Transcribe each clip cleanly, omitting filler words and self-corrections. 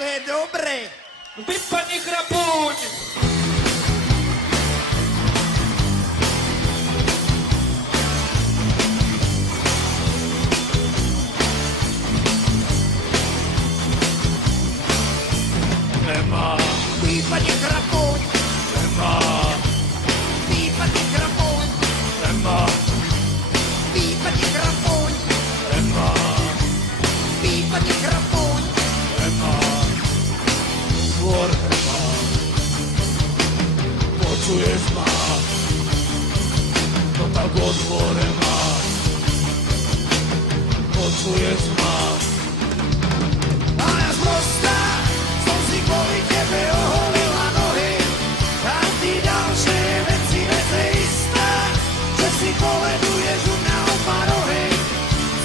To je dobre. Vypadni chrapuň! Nemá, Vypadni chrapuň, nemá, vypadni chrapuň, nemá, vypadni chrapuň, nemá, vypadni chrapuň. nemá. Tvor nemá. Počuješ ma? To tak otvore máš. Počuješ ma? A ja zprosta som si kvôli tebe oholila nohy. A ty ďalšie veci vece istá, že si koleduješ u mňa o parohy.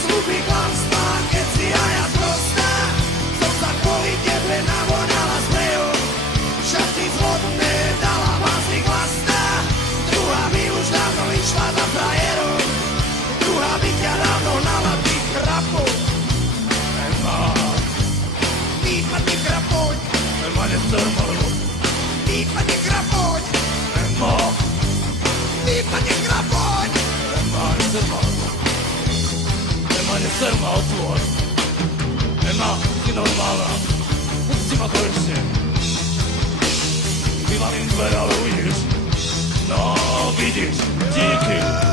Sľuby klamstvá, keď si a ja zprosta som sa kvôli tebe navonala sprejom. Šaty zvodné dala vlasy klastá, druhá by už dávno išla za frajerom. Druhá by ťa dávno hnala tých chrapov. Nemá, Vypadni chrapuň, nemá nestrmalo. vypadni chrapuň, Nemá, vypadni chrapuň. nemá nestrmalo. Nemá nestrmalo tvor. Nemá, si normálna. Pusti ma konečne. Vyvalím dvere, ale uvidíš. No, vidíš. Díky.